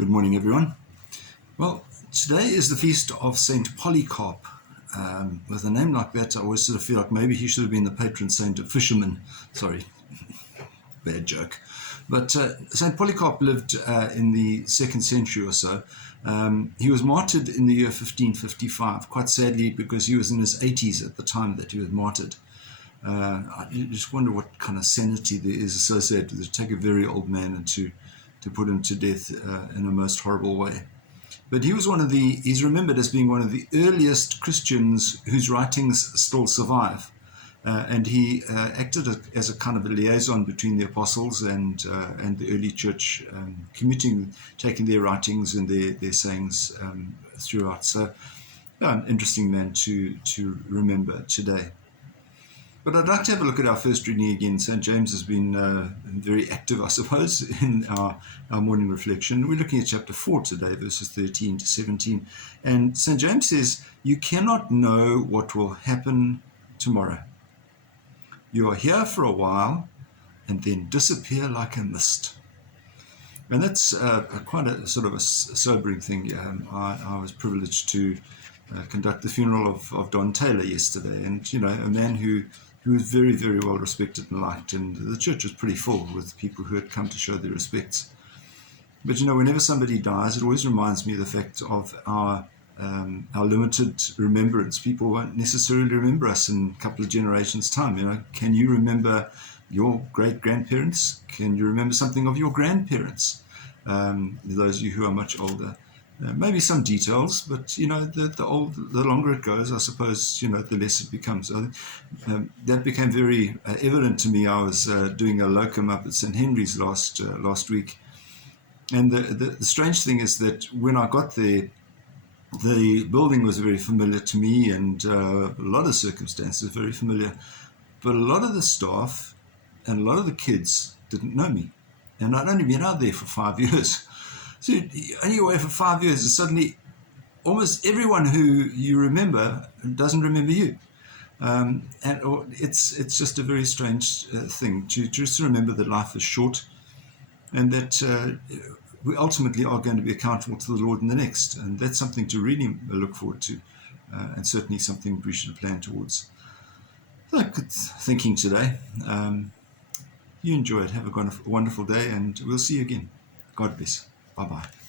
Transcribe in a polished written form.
Good morning, everyone. Well, today is the feast of Saint Polycarp. With a name like that, I always sort of feel like maybe he should have been the patron saint of fishermen. Sorry, bad joke. But Saint Polycarp lived in the 2nd century or so. He was martyred in the year 1555, quite sadly, because he was in his 80s at the time that he was martyred. I just wonder what kind of sanity there is associated with it. To take a very old man and to put him to death in a most horrible way. But he was he's remembered as being one of the earliest Christians whose writings still survive. And he acted as a kind of a liaison between the apostles and the early church, taking their writings and their sayings throughout. So, an interesting man to remember today. But I'd like to have a look at our first reading again. St. James has been very active, I suppose, in our morning reflection. We're looking at chapter 4 today, verses 13 to 17. And St. James says, "You cannot know what will happen tomorrow. You are here for a while and then disappear like a mist." And that's quite a sort of a sobering thing. I was privileged to conduct the funeral of Don Taylor yesterday. And, a man who was very, very well respected and liked. And the church was pretty full with people who had come to show their respects. But, whenever somebody dies, it always reminds me of the fact of our limited remembrance. People won't necessarily remember us in a couple of generations' time. Can you remember your great-grandparents? Can you remember something of your grandparents? Those of you who are much older. Maybe some details, but the longer it goes, I suppose the less it becomes. That became very evident to me. I was doing a locum up at St. Henry's last week, and the strange thing is that when I got there, the building was very familiar to me, and a lot of circumstances very familiar, but a lot of the staff and a lot of the kids didn't know me, and I'd only been out there for 5 years. So only away for 5 years, and suddenly almost everyone who you remember doesn't remember you. And it's just a very strange thing to just remember that life is short, and that we ultimately are going to be accountable to the Lord in the next. And that's something to really look forward to, and certainly something we should plan towards. So good thinking today. You enjoy it. Have a wonderful day, and we'll see you again. God bless. Bye-bye.